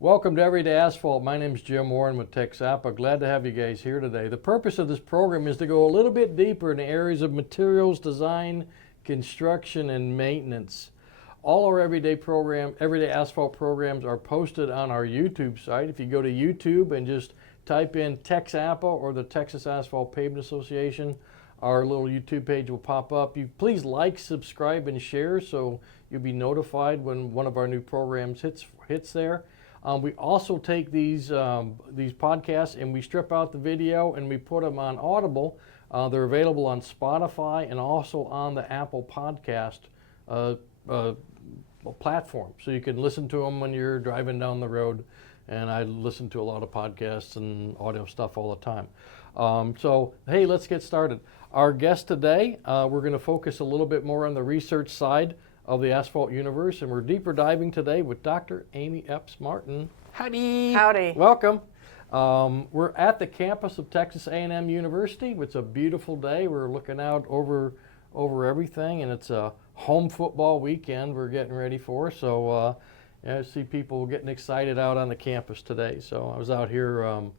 Welcome to Everyday Asphalt. My name is Jim Warren with Texas A&M. Glad to have you guys here today. The purpose of this program is to go a little bit deeper in the areas of materials, design, construction, and maintenance. All our Everyday Asphalt programs are posted on our YouTube site. If you go to YouTube and just type in Texas A&M or the Texas Asphalt Pavement Association, our little YouTube page will pop up. You please like, subscribe, and share so you'll be notified when one of our new programs hits there. We also take these podcasts and we strip out the video and we put them on Audible. They're available on Spotify and also on the Apple Podcast platform. So you can listen to them when you're driving down the road. And I listen to a lot of podcasts and audio stuff all the time. So, hey, let's get started. Our guest today, we're going to focus a little bit more on the research side of the asphalt universe, and we're deeper diving today with Dr. Amy Epps-Martin. Howdy. Howdy. Welcome. We're at the campus of Texas A&M University. It's a beautiful day. We're looking out over everything, and it's a home football weekend we're getting ready for. So I see people getting excited out on the campus today. So I was out here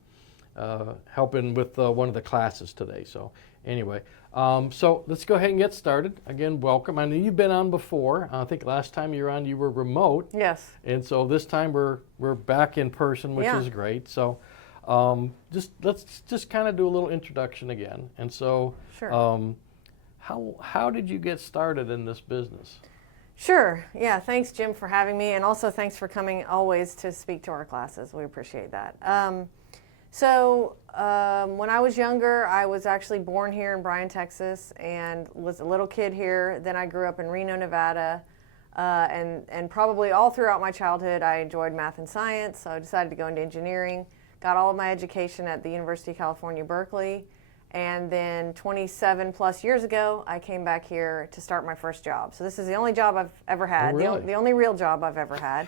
helping with one of the classes today. So anyway, so let's go ahead and get started. Again, welcome. I know you've been on before. I think last time you were on, you were remote. Yes. And so this time we're back in person, which is great. So let's just kind of do a little introduction again. And so, sure. How did you get started in this business? Sure. Yeah. Thanks, Jim, for having me, and also thanks for coming always to speak to our classes. We appreciate that. When I was younger, I was actually born here in Bryan, Texas, and was a little kid here. Then I grew up in Reno, Nevada, and probably all throughout my childhood, I enjoyed math and science, so I decided to go into engineering. Got all of my education at the University of California, Berkeley, and then 27 plus years ago, I came back here to start my first job. So this is the only job I've ever had, Oh, really? the only real job I've ever had.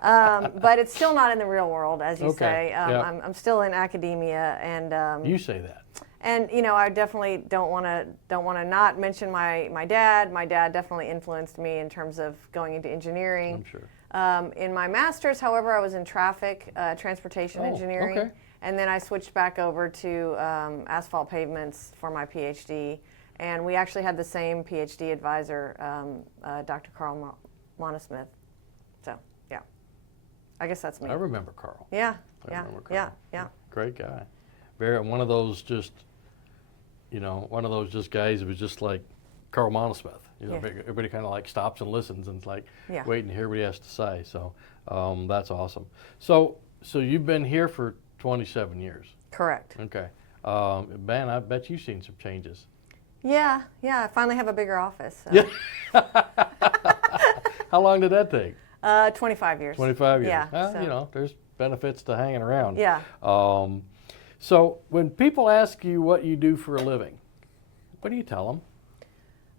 But it's still not in the real world, as you say. Yep. I'm still in academia, and You say that. and I definitely don't want to not mention my dad. My dad definitely influeed me in terms of going into engineering. I'm sure. In my master's, however, I was in transportation engineering, okay. And then I switched back over to asphalt pavements for my PhD. And we actually had the same PhD advisor, Dr. Carl Monosmith. So, yeah, I guess that's me. I remember Carl. Yeah, I remember Carl. yeah. Great guy. One of those just guys who was just like Carl Monosmith. Yeah. Everybody kind of like stops and listens and like Yeah. waiting to hear what he has to say. So that's awesome. So you've been here for 27 years. Correct. Okay. Man, I bet you've seen some changes. Yeah. I finally have a bigger office. So. Yeah. How long did that take? 25 years. 25 years. Yeah. Well, there's benefits to hanging around. Yeah. So when people ask you what you do for a living, what do you tell them?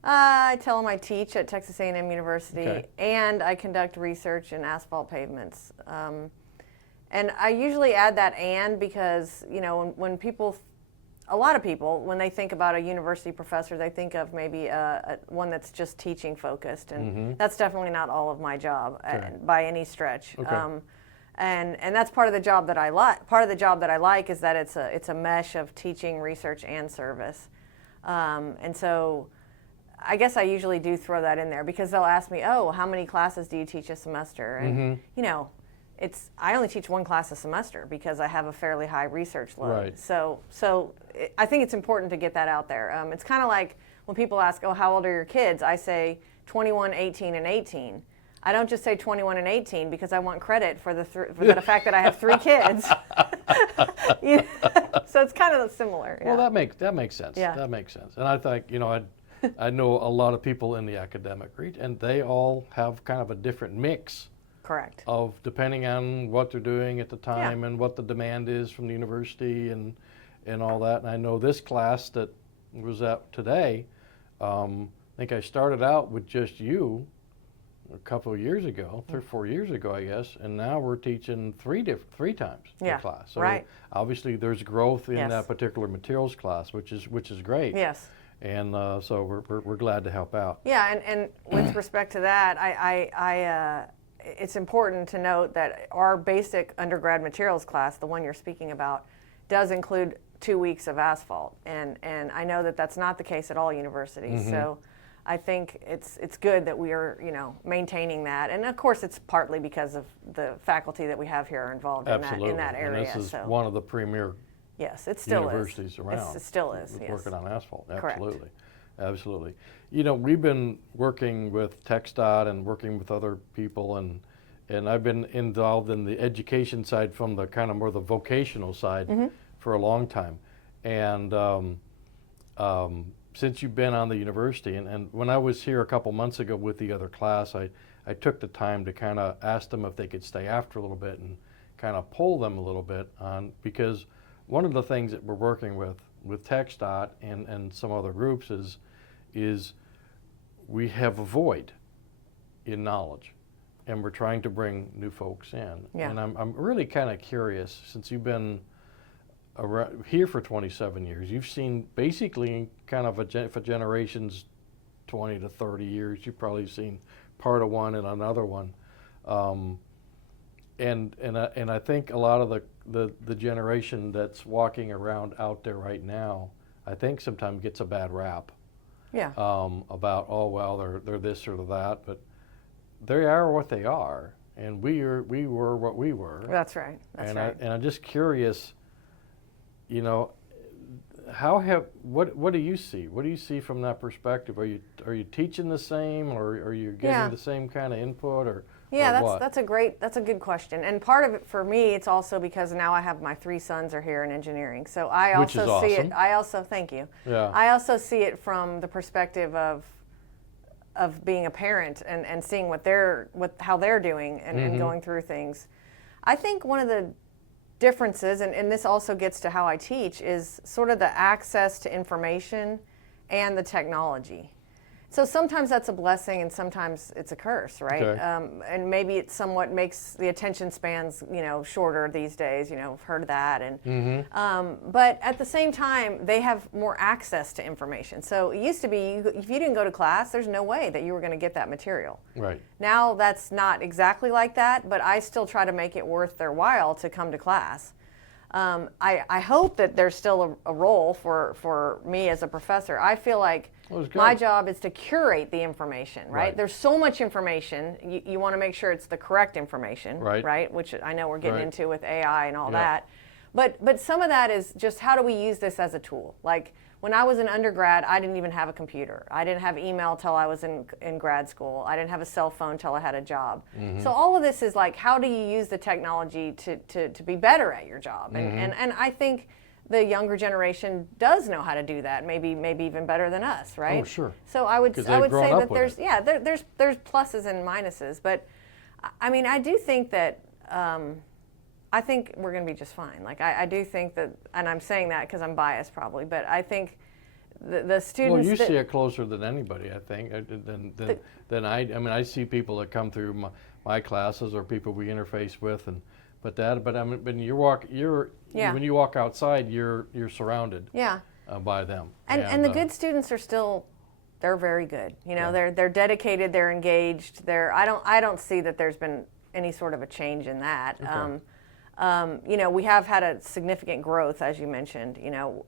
I tell them I teach at Texas A&M University, Okay. and I conduct research in asphalt pavements. And I usually add that "and" because, when people, a lot of people, when they think about a university professor, they think of maybe one that's just teaching focused, and that's definitely not all of my job by any stretch. Okay. And that's part of the job that I like. Part of the job that I like is that it's a mesh of teaching, research, and service. And so I guess I usually do throw that in there because they'll ask me, oh, how many classes do you teach a semester? And, I only teach one class a semester because I have a fairly high research load. Right. So I think it's important to get that out there. It's kind of like when people ask, oh, how old are your kids? I say 21, 18, and 18. I don't just say 21 and 18 because I want credit for the fact that I have 3 kids. So it's kind of similar. Yeah. Well, that makes sense. Yeah. That makes sense. And I think, I know a lot of people in the academic region, and they all have kind of a different mix. Correct. Of depending on what they're doing at the time and what the demand is from the university and all that. And I know this class that was at today, I think I started out with just you a couple of years ago, 3 or 4 years ago, I guess, and now we're teaching three times the class. So right. Obviously there's growth in that particular materials class, which is great. Yes. And so we're glad to help out. Yeah, and with respect to that, it's important to note that our basic undergrad materials class, the one you're speaking about, does include 2 weeks of asphalt, and I know that that's not the case at all universities. So I think it's good that we are, maintaining that, and of course it's partly because of the faculty that we have here are involved in that area. And this is so one of the premier yes, it still universities is. around. It still is. Yes. Working on asphalt. Correct. Absolutely, absolutely. We've been working with TxDOT and working with other people, and I've been involved in the education side from the kind of more the vocational side for a long time, and since you've been on the university, and when I was here a couple months ago with the other class, I took the time to kind of ask them if they could stay after a little bit and kind of pull them a little bit on, because one of the things that we're working with TxDOT and some other groups is we have a void in knowledge, and we're trying to bring new folks in. Yeah. And I'm really kind of curious, since you've been here for 27 years, you've seen basically kind of for generations 20 to 30 years, you've probably seen part of one and another one. And I think a lot of the generation that's walking around out there right now, I think sometimes gets a bad rap. Yeah. About, oh well, they're this or that, but they are what they are, and we were what we were. That's right. That's right. And I'm just curious, what do you see? What do you see from that perspective? Are you teaching the same, or are you getting the same kind of input, or that's a good question. And part of it for me, it's also because now I have my 3 sons are here in engineering. So I also see it. I also thank you. Yeah. I also see it from the perspective of being a parent and seeing how they're doing and going through things. I think one of the differences, and this also gets to how I teach, is sort of the access to information and the technology. So sometimes that's a blessing and sometimes it's a curse, right? Okay. And maybe it somewhat makes the attention spans, shorter these days. I've heard of that. And but at the same time, they have more access to information. So it used to be, if you didn't go to class, there's no way that you were going to get that material. Right. Now that's not exactly like that, but I still try to make it worth their while to come to class. I hope that there's still a role for me as a professor. I feel like my job is to curate the information, right? There's so much information. You want to make sure it's the correct information, right? Which I know we're getting into with AI and all that. But some of that is just, how do we use this as a tool? Like, when I was an undergrad, I didn't even have a computer. I didn't have email till I was in grad school. I didn't have a cell phone till I had a job. So all of this is like, how do you use the technology to be better at your job? And I think the younger generation does know how to do that, maybe even better than us, right? Oh, sure. So I would say that there's pluses and minuses, but I mean, I do think that I think we're going to be just fine. Like, I do think that, and I'm saying that because I'm biased probably, but I think the students. Well, you see it closer than anybody, I think, than I. I mean, I see people that come through my classes or people we interface with, but I mean, when you walk outside, you're surrounded. Yeah. By them. And the good students are still. They're very good. They're dedicated. They're engaged. I don't see that there's been any sort of a change in that. Okay. We have had a significant growth, as you mentioned.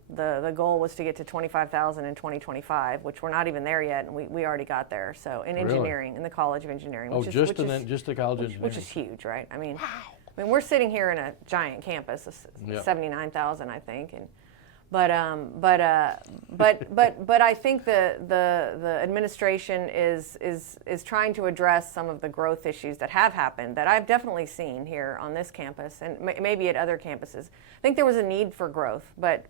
The goal was to get to 25,000 in 2025, which we're not even there yet, and we already got there. So in engineering, in the College of Engineering, just the College of Engineering, which is huge, right? I mean, we're sitting here in a giant campus, 79,000, I think, But I think the administration is trying to address some of the growth issues that have happened that I've definitely seen here on this campus and maybe at other campuses. I think there was a need for growth, but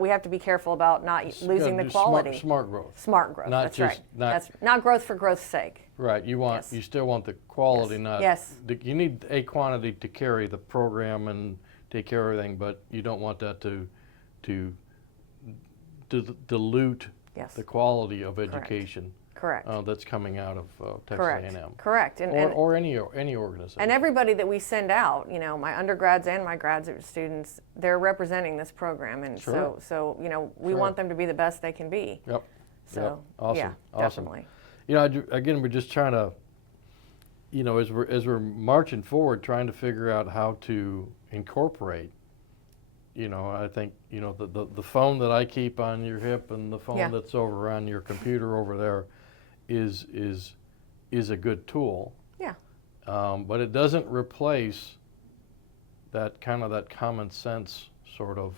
we have to be careful about not losing the quality. Smart growth. Smart growth. Not that's just, right. That's not growth for growth's sake. Right. You still want the quality, not. Yes. You need a quantity to carry the program and take care of everything, but you don't want that to dilute the quality of education. Correct. That's coming out of Texas A&M. Correct. Or any organization. And everybody that we send out, my undergrads and my graduate students, they're representing this program, and so we want them to be the best they can be. Yep. So Awesome. yeah, awesome. definitely. Again, we're just trying to you know, as we're marching forward, trying to figure out how to incorporate, you know, I think, you know, the phone that I keep on your hip and the phone Yeah. that's over on your computer over there is a good tool. Yeah. But it doesn't replace that common sense sort of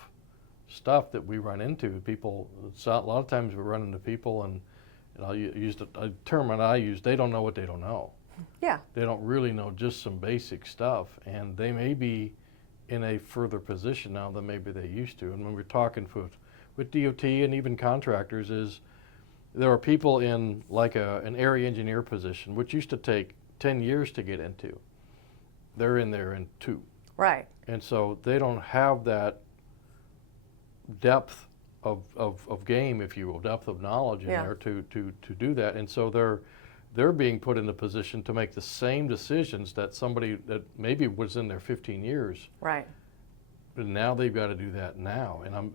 stuff that we run into. People, a lot of times we run into people, and I'll use a term that I use, they don't know what they don't know. Yeah. They don't really know just some basic stuff, and they may be in a further position now than maybe they used to. And when we're talking with DOT and even contractors, is there are people in like an area engineer position, which used to take 10 years to get into. They're in there in 2. Right. And so they don't have that depth of game, if you will, depth of knowledge in Yeah. there to do that. And so they're being put in the position to make the same decisions that somebody that maybe was in there 15 years. Right. But now they've got to do that now. And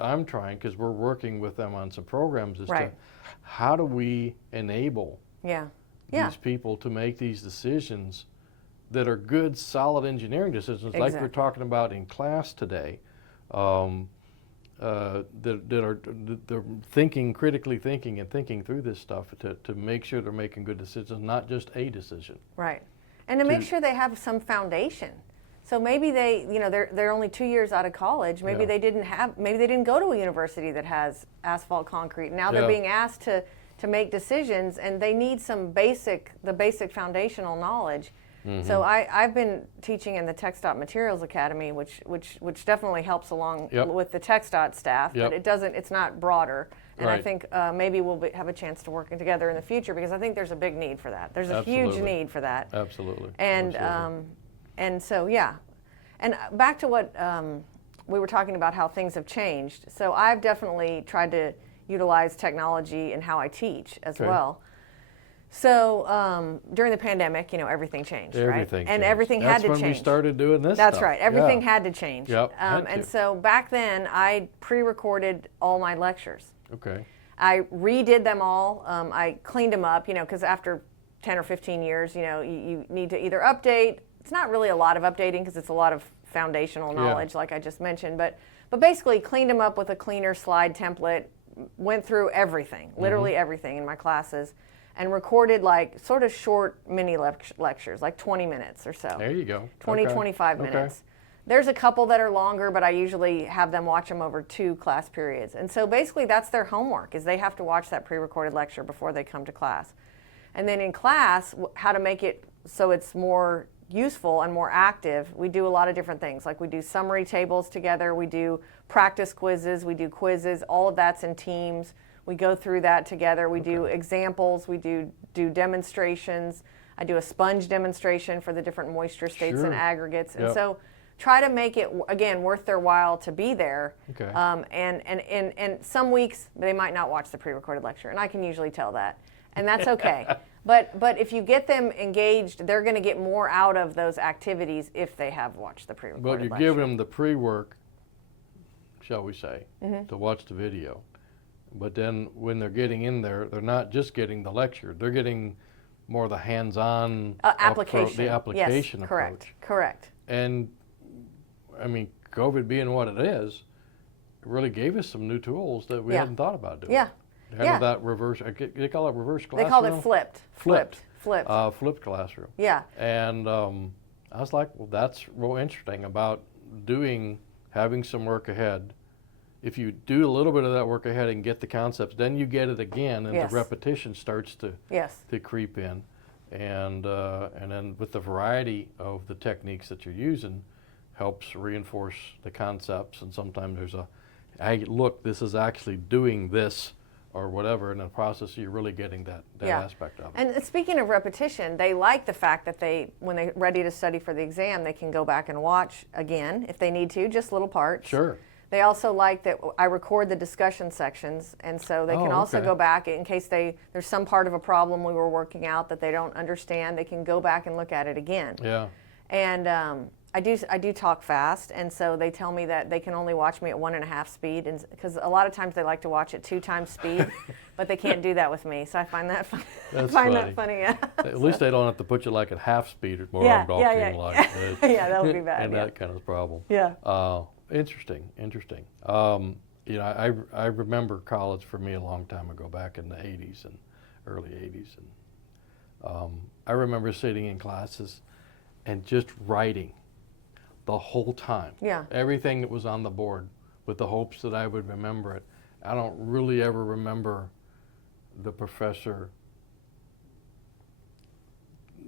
I'm trying, because we're working with them on some programs, as Right. to how do we enable Yeah. Yeah. these people to make these decisions that are good, solid engineering decisions, like we're Exactly. talking about in class today, that are they're critically thinking and thinking through this stuff to make sure they're making good decisions, not just a decision. Right. And to make sure they have some foundation. So maybe they, you know, they're only 2 years out of college. Maybe Yeah. maybe they didn't go to a university that has asphalt concrete. Now they're Yeah. being asked to make decisions, and they need the basic foundational knowledge. So I've been teaching in the TxDOT Materials Academy, which definitely helps along Yep. with the TxDOT staff, Yep. but it's not broader. And I Right. think maybe we'll have a chance to work together in the future, because I think there's a big need for that. There's a huge Absolutely. need for that. Absolutely. And Absolutely. and so yeah, and back to what we were talking about, how things have changed. So I've definitely tried to utilize technology in how I teach as Okay. well. So during the pandemic, you know, everything changed, right? Everything And changed. everything That's had to when change. we started doing this That's stuff. right. Everything Yeah. had to change. Yep, had And to. so back then, I pre-recorded all my lectures. Okay. I redid them all. I cleaned them up, you know, because after 10 or 15 years, you know, you need to either update. It's not really a lot of updating, because it's a lot of foundational knowledge, like I just mentioned. But basically cleaned them up with a cleaner slide template, went through everything, literally everything in my classes, and recorded like sort of short mini lectures, like 20 minutes or so. There you go. 20, Okay. 25 Okay. minutes. There's a couple that are longer, but I usually have them watch them over 2 class periods. And so basically that's their homework, is they have to watch that pre-recorded lecture before they come to class. And then in class, how to make it so it's more useful and more active, we do a lot of different things. Like we do summary tables together, we do practice quizzes, we do quizzes, all of that's in teams. We go through that together. We do examples, we do demonstrations. I do a sponge demonstration for the different moisture states Sure. and aggregates. And Yep. so try to make it, again, worth their while to be there. Okay. And some weeks they might not watch the pre-recorded lecture, and I can usually tell that. And that's okay. But if you get them engaged, they're going to get more out of those activities if they have watched the pre-recorded But you're lecture. giving them the pre-work, shall we say, Mm-hmm. to watch the video. But then when they're getting in there, they're not just getting the lecture, they're getting more the hands-on application. the application yes, approach. correct. And I mean, COVID being what it is, it really gave us some new tools that we Yeah. hadn't thought about doing. Yeah. Handle that reverse, they call it reverse classroom? They called it flipped. Flipped. Flipped. Flipped classroom. Yeah. And I was like, well, that's real interesting about having some work ahead. If you do a little bit of that work ahead and get the concepts, then you get it again, and Yes. the repetition starts to Yes. creep in. And then with the variety of the techniques that you're using, helps reinforce the concepts. And sometimes there's hey, look, this is actually doing this or whatever, and in the process you're really getting that Yeah. aspect of it. And speaking of repetition, they like the fact that when they're ready to study for the exam, they can go back and watch again if they need to, just little parts. Sure. They also like that I record the discussion sections, and so they can also okay. go back in case there's some part of a problem we were working out that they don't understand. They can go back and look at it again. Yeah. And I do talk fast, and so they tell me that they can only watch me at 1.5 speed, and because a lot of times they like to watch at 2 times speed, but they can't do that with me. So I find that funny. That's find funny. that funny. Yeah. At least they don't have to put you like at half speed or Yeah, I'm talking like yeah, that would be bad. and yeah. that kind of problem. Yeah. Interesting. You know, I remember college for me a long time ago, back in the 80s and early 80s, and I remember sitting in classes and just writing the whole time. Yeah. Everything that was on the board, with the hopes that I would remember it. I don't really ever remember the professor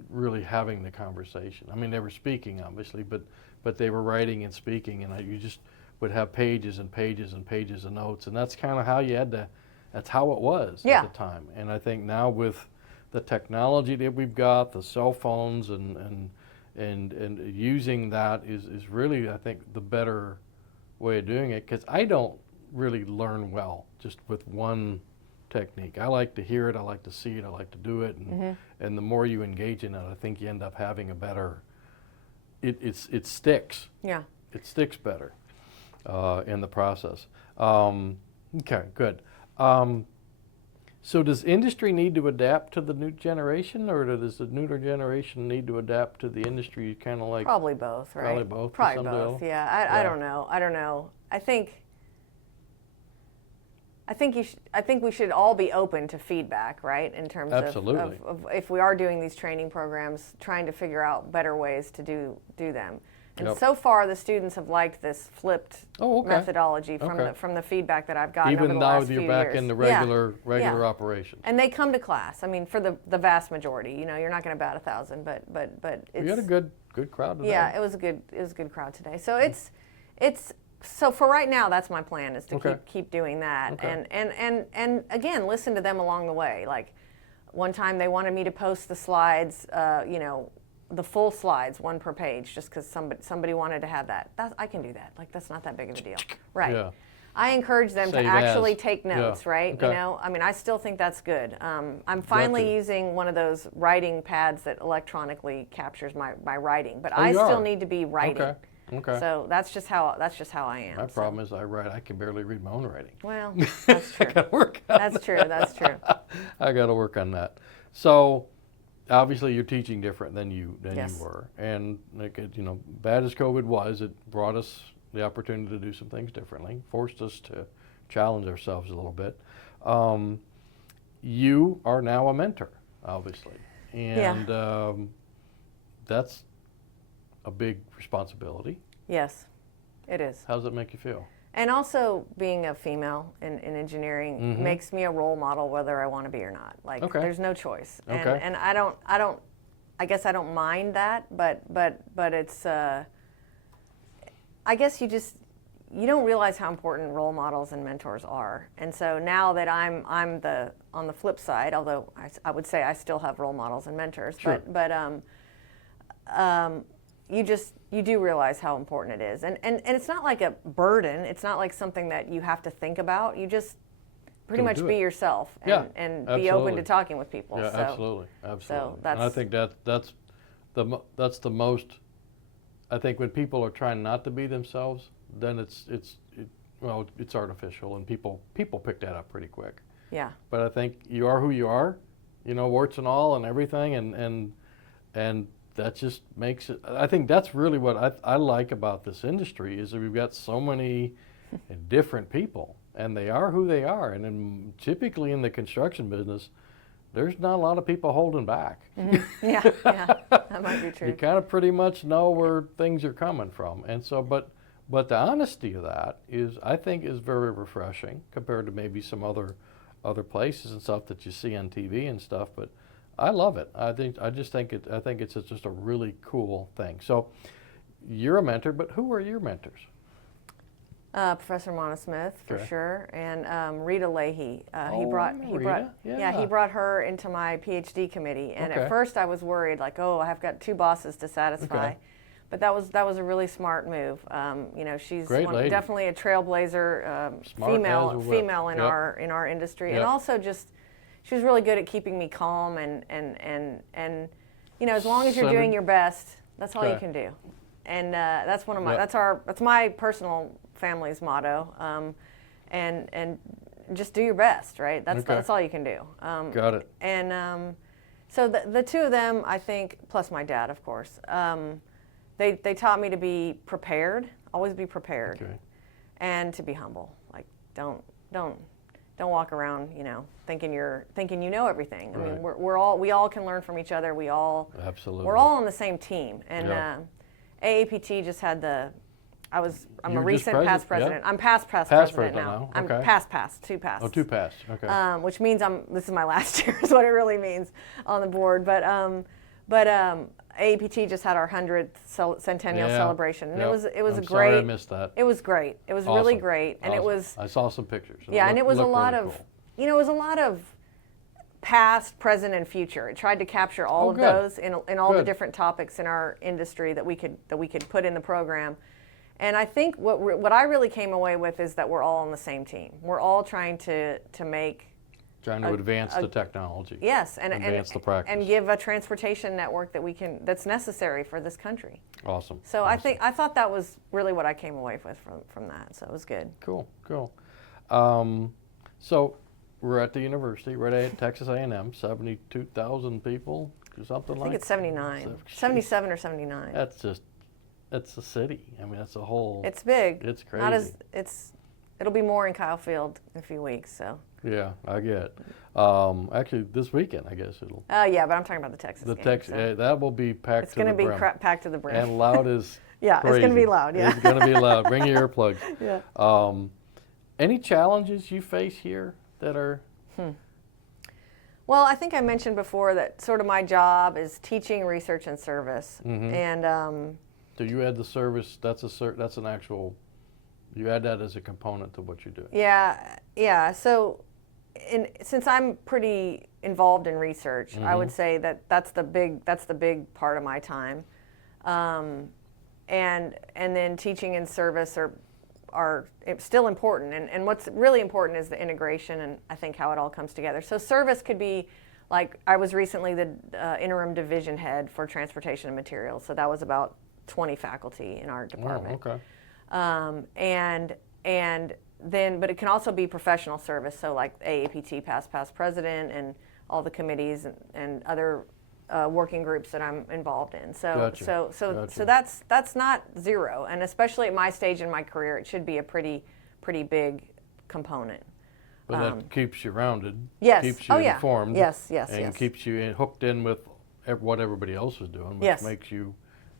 really having the conversation. I mean, they were speaking obviously, but they were writing and speaking, and you just would have pages and pages and pages of notes, and that's kind of how you had to. That's how it was Yeah. at the time. And I think now with the technology that we've got, the cell phones and using that is really, I think, the better way of doing it, because I don't really learn well just with one technique. I like to hear it, I like to see it, I like to do it, and the more you engage in it, I think you end up having a better, it sticks. Yeah. It sticks better in the process. Okay, good. So does industry need to adapt to the new generation, or does the newer generation need to adapt to the industry, kind of like? Probably both, right? Probably both to Probably some both. degree. Yeah. I don't know. I don't know. I think we should all be open to feedback, right? In terms Absolutely. of if we are doing these training programs, trying to figure out better ways to do them. And Yep. so far, the students have liked this flipped Oh, okay. methodology Okay. from the feedback that I've gotten over Even the though last few you're back years. in the Yeah. regular Yeah. operations. And they come to class. I mean, for the vast majority, you know, you're not going to bat 1,000, but it's. We had a good crowd today. Yeah, it was a good crowd today. So it's so for right now, that's my plan, is to Okay. keep doing that, Okay. and again, listen to them along the way. Like one time they wanted me to post the slides, you know, the full slides, 1 per page, just because somebody wanted to have that. I can do that. Like, that's not that big of a deal, right? Yeah. I encourage them Save to actually as. take notes, Yeah. right? Okay. You know, I mean, I still think that's good. I'm finally to. using one of those writing pads that electronically captures my writing, but Oh, I you still are? need to be writing. Okay. So that's just how I am. My problem is I can barely read my own writing. Well, that's true. I gotta work on That's true. That's true. I got to work on that. So, obviously, you're teaching different than you Yes. were, and like you know, bad as COVID was, it brought us the opportunity to do some things differently, forced us to challenge ourselves a little bit. You are now a mentor, obviously, and that's a big responsibility. Yes, it is. How does it make you feel? And also, being a female in engineering makes me a role model, whether I want to be or not. Like, Okay. there's no choice. And, Okay. and I guess I don't mind that, but it's, I guess you don't realize how important role models and mentors are. And so now that I'm on the flip side, although I would say I still have role models and mentors, Sure. but you do realize how important it is. And it's not like a burden. It's not like something that you have to think about. You just pretty Go much do be it. yourself Yeah, and be open to absolutely. talking with people. Yeah, So, absolutely. so And I think that's the most. I think when people are trying not to be themselves, then it's artificial, and people pick that up pretty quick. yeah. But I think you are who you are, you know, warts and all and everything, and that just makes it. I think that's really what I like about this industry, is that we've got so many different people, and they are who they are. And then typically in the construction business, there's not a lot of people holding back. Yeah, that might be true. You kind of pretty much know where things are coming from, and so but the honesty of that I think is very refreshing compared to maybe some other places and stuff that you see on TV and stuff. But I love it. I think it's just a really cool thing. So you're a mentor, but who are your mentors? Professor Mona Smith, for Okay. sure, and Rita Leahy. Oh, Rita, yeah. He brought her into my PhD committee, and Okay. at first I was worried, like, oh, I've got 2 bosses to satisfy. Okay. But that was a really smart move. You know, she's Great lady. definitely a trailblazer, Smart as a whip. female in Yep. our industry, Yep. and also just she was really good at keeping me calm and you know, as long as you're doing Centered. your best, that's all you Okay. can do. that's one of my Yeah. that's my personal family's motto. And just do your best, right? Okay. That's all you can do. Got it. And so the two of them, I think, plus my dad, of course, they taught me to be prepared, always be prepared, Okay. and to be humble. Like don't walk around, thinking you know everything. I mean, Right. we all can learn from each other. Absolutely. We're all on the same team. And Yeah. AAPT just had I'm You're a just recent president? past president. Yeah. I'm past Past president president now. now. Okay. I'm past, two past. Oh, two pass. Okay. Which means this is my last year is what it really means on the board. But AAPT just had our 100th centennial Yeah. celebration, and Yep. it was I'm a sorry I great. missed that. It was great. It was really Awesome. great, and it Awesome. was I saw some pictures. yeah, and it was a looked lot really of cool. it was a lot of past, present, and future. It tried to capture all of good. those in all the Good. different topics in our industry that we could put in the program. And I think what I really came away with is that we're all on the same team. We're all trying to make Trying to advance the technology. yes, and advance the practice. and give a transportation network that's necessary for this country. Awesome. So Awesome. I thought that was really what I came away with from that. So it was good. Cool. So we're at the university, right at Texas A&M, 72,000 people, or something like. I think it's 79, 77 or 79. That's a city. I mean, that's a whole. It's big. It's Not crazy. as it'll be more in Kyle Field in a few weeks. So. Yeah, I get. Actually, this weekend, I guess it'll. Yeah, but I'm talking about the Texas The game. Texas, so that will be packed it's to the going to be brim. packed to the brim. And loud as. Yeah, it's crazy. gonna be loud, yeah. It's going to be loud. Bring your earplugs. Yeah. Any challenges you face here that are? Well, I think I mentioned before that sort of my job is teaching, research, and service, Mm-hmm. and Do you add the service? That's an actual. You add that as a component to what you're doing. yeah. So, since I'm pretty involved in research, I would say that's the big part of my time, and then teaching and service are still important. And what's really important is the integration and I think how it all comes together. So service could be like I was recently the interim division head for transportation and materials. So that was about 20 faculty in our department. Oh, okay. And then, but it can also be professional service. So like AAPT past president and all the committees and other working groups that I'm involved in. So Gotcha. so that's not zero. And especially at my stage in my career, it should be a pretty big component. But that keeps you rounded. Yes. Keeps you Oh, yeah. informed. Yes. And keeps you hooked in with what everybody else is doing, which Yes. makes you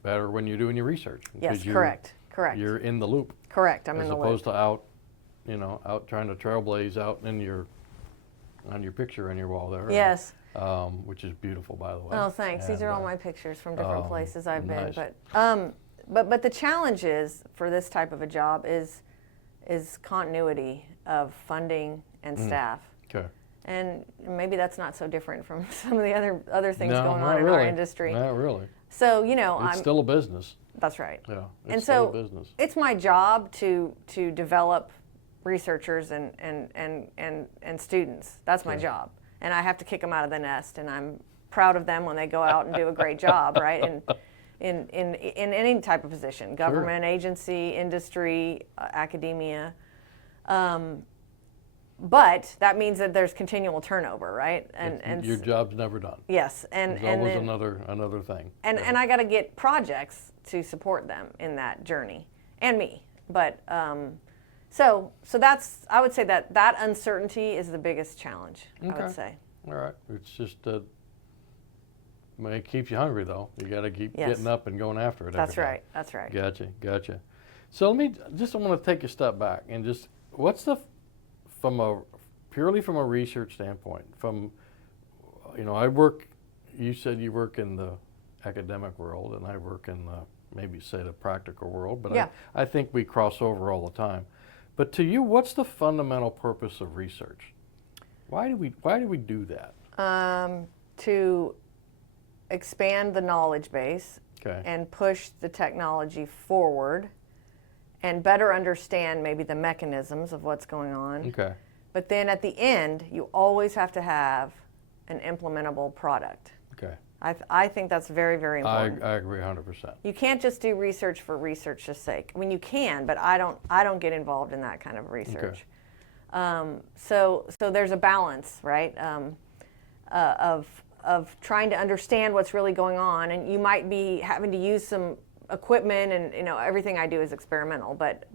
better when you're doing your research. Yes, because correct. You're in the loop. Correct. I'm in as the opposed loop. to out trying to trailblaze out on your picture on your wall there. Yes. Which is beautiful, by the way. Oh, thanks. These And, are all my pictures from different places I've been. nice. But the challenge is for this type of a job is continuity of funding and staff. Okay. And maybe that's not so different from some of the other things No, going not on in really. our industry. Not really. So It's still a business. that's right. Yeah. And It's still so a business. it's my job to develop researchers and students. That's my Okay. job, and I have to kick them out of the nest. And I'm proud of them when they go out and do a great job, right? In any type of position, government, agency, industry, academia. But that means that there's continual turnover, right? And Your job's never done. yes, and There's always then, another thing. and I got to get projects to support them in that journey, and me. But so that's, I would say that uncertainty is the biggest challenge. I Okay. would say. All right. It's just it keeps you hungry though. You got to keep Yes. getting up and going after it. That's every day. right. That's right. Gotcha. So I want to take a step back and just what's purely from a research standpoint, you said you work in the academic world and I work in the practical world, but Yeah. I think we cross over all the time. But to you, what's the fundamental purpose of research? Why do we do that? To expand the knowledge base Okay. and push the technology forward and better understand maybe the mechanisms of what's going on. Okay. But then at the end, you always have to have an implementable product. Okay. I think that's very, very important. I agree 100%. You can't just do research for research's sake. I mean, you can, but I don't get involved in that kind of research. So there's a balance, right, of trying to understand what's really going on, and you might be having to use some equipment, and everything I do is experimental, but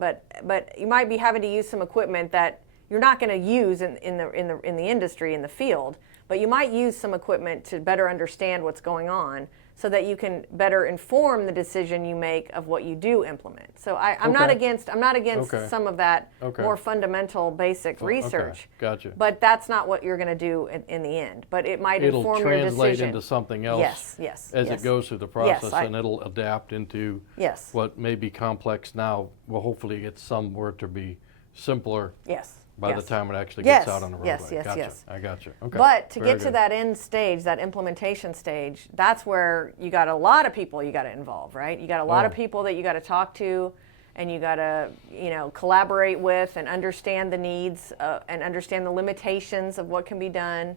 you might be having to use some equipment that you're not going to use in the industry, in the field, but you might use some equipment to better understand what's going on, so that you can better inform the decision you make of what you do implement. So I'm not against some of that more fundamental basic research. Gotcha. But that's not what you're going to do in the end. But it might inform your decision. It'll translate into something else as it goes through the process, and it'll adapt into what may be complex now. Well, hopefully it gets somewhere to be simpler. By the time it actually gets out on the roadway. Yes. I got you. Okay. But to get to that end stage, that implementation stage, that's where you got a lot of people you got to involve, right? You got a lot of people that you got to talk to, and you got to, collaborate with and understand the needs and understand the limitations of what can be done,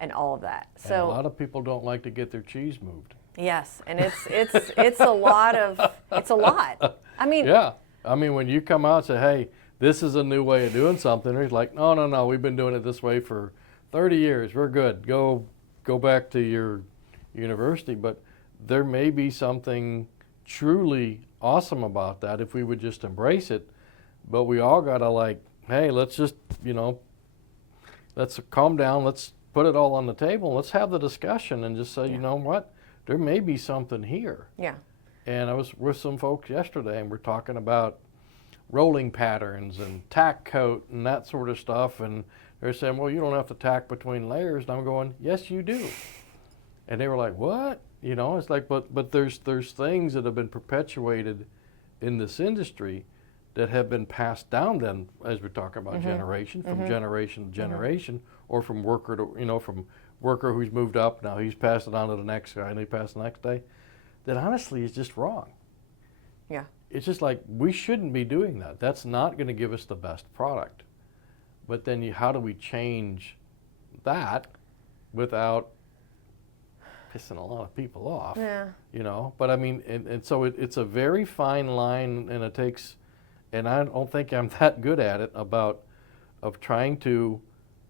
and all of that. So and a lot of people don't like to get their cheese moved. Yes, and it's a lot of I mean. Yeah, I mean when you come out and say, hey, this is a new way of doing something. He's like, no, we've been doing it this way for 30 years. We're good. Go back to your university. But there may be something truly awesome about that if we would just embrace it. But we all got to hey, let's just, let's calm down. Let's put it all on the table. Let's have the discussion and just say, you know what, there may be something here. Yeah. And I was with some folks yesterday, and we're talking about rolling patterns and tack coat and that sort of stuff, and they're saying, well, you don't have to tack between layers, and I'm going, yes you do. And they were like, what? It's like, but there's things that have been perpetuated in this industry that have been passed down then, as we're talking about generation to generation, or from worker to from worker who's moved up, now he's passed it on to the next guy, and he passed the next day, that honestly is just wrong. Yeah. It's just like, we shouldn't be doing that. That's not going to give us the best product. But then how do we change that without pissing a lot of people off? Yeah. But I mean, and so it's a very fine line, and it takes, and I don't think I'm that good at it of trying to,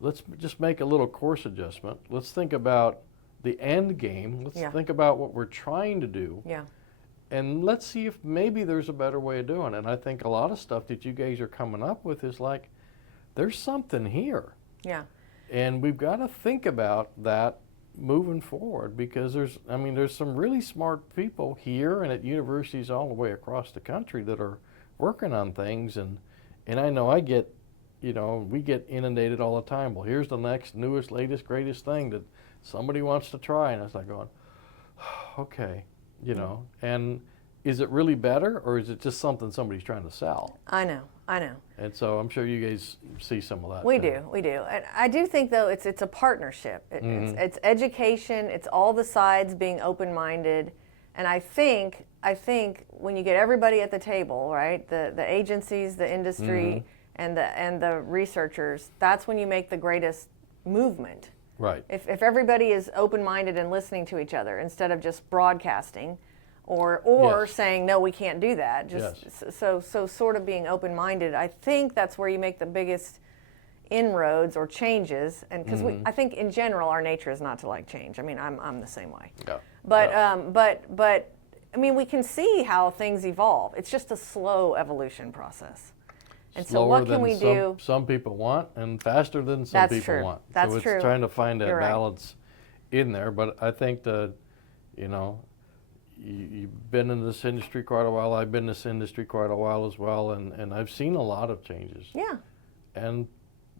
let's just make a little course adjustment. Let's think about the end game. Let's think about what we're trying to do. Yeah. And let's see if maybe there's a better way of doing it. And I think a lot of stuff that you guys are coming up with is there's something here. Yeah. And we've got to think about that moving forward, because there's some really smart people here and at universities all the way across the country that are working on things. And I know we get inundated all the time. Well, here's the next, newest, latest, greatest thing that somebody wants to try. And it's like going, okay. And is it really better, or is it just something somebody's trying to sell? I know. And so I'm sure you guys see some of that. We do. And I do think, though, it's a partnership. It's education. It's all the sides being open-minded. And I think when you get everybody at the table, right, the agencies, the industry, and the researchers, that's when you make the greatest movement. Right. If everybody is open-minded and listening to each other instead of just broadcasting or saying, no, we can't do that. So sort of being open-minded, I think that's where you make the biggest inroads or changes. And because I think in general our nature is not to like change. I mean, I'm the same way. Yeah. But I mean, we can see how things evolve. It's just a slow evolution process. And slower so what can we do? Some people want, and faster than some people want. That's true. So it's trying to find that balance in there. But I think that, you've been in this industry quite a while. I've been in this industry quite a while as well, and I've seen a lot of changes. Yeah. And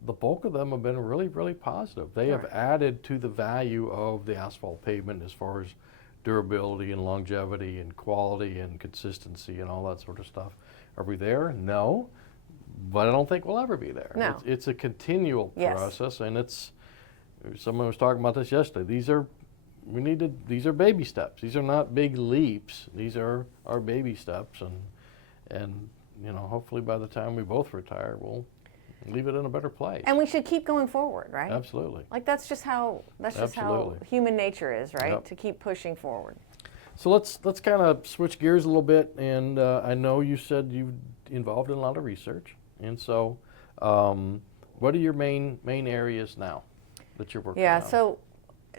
the bulk of them have been really, really positive. They have added to the value of the asphalt pavement as far as durability and longevity and quality and consistency and all that sort of stuff. Are we there? No. But I don't think we'll ever be there. No. It's a continual process, and someone was talking about this yesterday. These are baby steps. These are not big leaps. These are our baby steps, and hopefully by the time we both retire, we'll Leave it in a better place. And we should keep going forward, right? Absolutely. Like that's just how Absolutely. human nature is, right? Yep. To keep pushing forward. So let's kind of switch gears a little bit, and I know you said you involved in a lot of research, and so what are your main areas now that you're working on? Yeah, so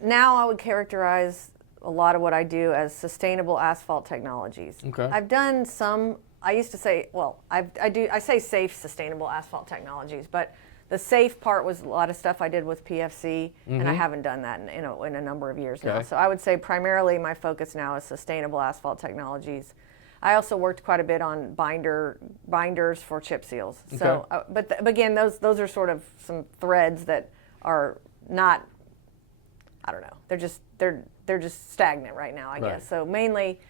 now I would characterize a lot of what I do as sustainable asphalt technologies. Okay. I've done some. I used to say, well, I say safe sustainable asphalt technologies, but the safe part was a lot of stuff I did with PFC, and I haven't done that in a number of years now. Okay. So I would say primarily my focus now is sustainable asphalt technologies. I also worked quite a bit on binders for chip seals. So, but again, those are sort of some threads that are not, I don't know, they're just stagnant right now, I guess. So mainly,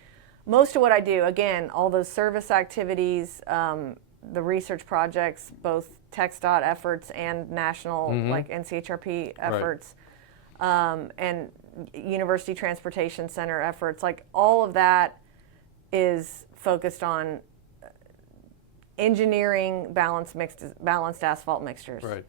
most of what I do, again, all those service activities, the research projects, both TxDOT efforts and national, like NCHRP efforts, and University Transportation Center efforts, like all of that is focused on engineering balanced asphalt mixtures. Right.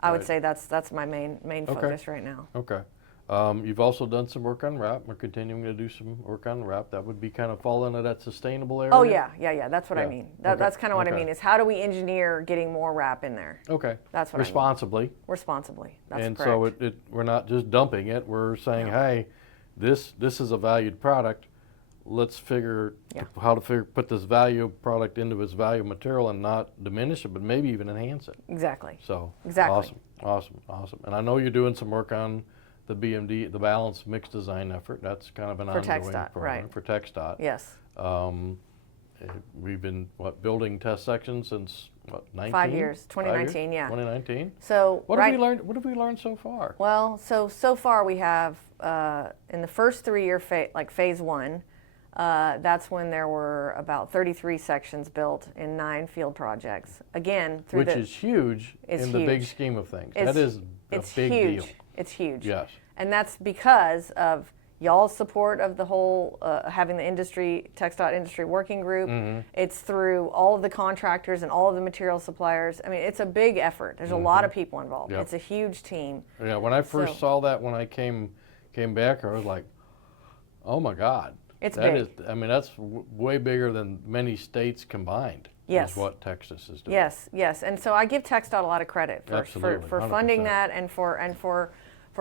I would say that's my main focus right now. Okay. You've also done some work on RAP. We're continuing to do some work on RAP. That would be kind of fall into that sustainable area? Oh, yeah. That's what I mean. That's kind of what I Okay. mean is how do we engineer getting more RAP in there? Okay. That's what Responsibly. I mean. Responsibly. That's And correct. so we're not just dumping it. We're saying, hey, this is a valued product. Let's figure how to put this value product into its value material and not diminish it, but maybe even enhance it. Exactly. So Exactly. awesome. And I know you're doing some work on the BMD, the Balanced Mix Design effort. That's kind of an ongoing TxDOT, program right. for TxDOT. Yes. We've been building test sections since 19? 5 years. 2019, yeah. 2019. So What have we learned? What have we learned so far? Well, so far we have in the first 3-year phase one. That's when there were about 33 sections built in 9 field projects. Again, Which is huge in the big scheme of things. That is a big huge. deal. It's huge. Yes. And that's because of y'all's support of the whole, having the TxDOT industry working group. It's through all of the contractors and all of the material suppliers. I mean, it's a big effort. There's a lot of people involved. Yep. It's a huge team. Yeah, when I first saw that, when I came back, I was like, oh my God. It's that big. I mean, that's way bigger than many states combined. Yes. Is what Texas is doing. Yes. And so I give TxDOT a lot of credit for Absolutely, funding 100%. that and for